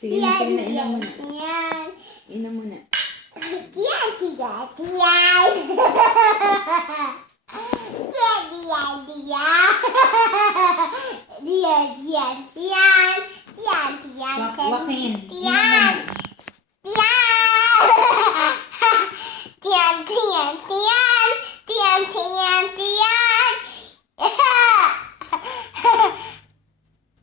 Sige na, inom muna. Yan. Inom muna. Yan, tiyan, tiyan. Yan, tiyan, tiyan. Tiyan, tiyan, tiyan. Tiyan, tiyan, Joaquin, inom tiyan. muna. Tiyan, tiyan, tiyan. Tiyan, tiyan, tiyan.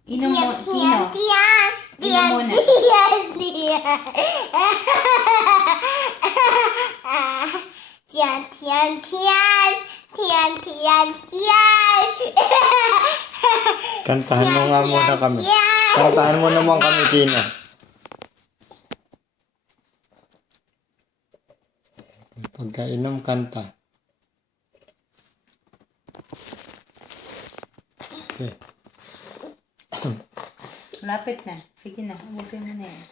Inom mo, Kino. Tiyan, Inom muna. tiyan, tiyan. Tiyan, tiyan, tiyan. Tiyan, tiyan, tiyan. Kantahan mo nga muna kami. Tiyan. Kantahan mo naman kami, Kino. Pagkainom, kanta. Okay. Lapit na. Sige na, ubusin mo na yan.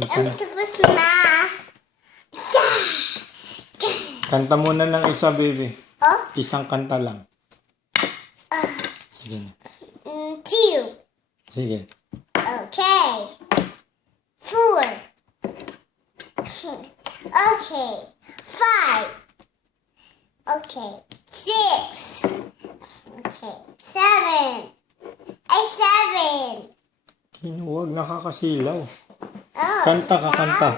Tapos na. Kanta muna ng isa, baby. Oh? Isang kanta lang. Sige na. 2. Sige. Okay. 4. Okay. 5. Okay. 6. Okay. 7. Ay, 7. Kino, huwag nakakasilaw. Oh, Kanta ka, kanta.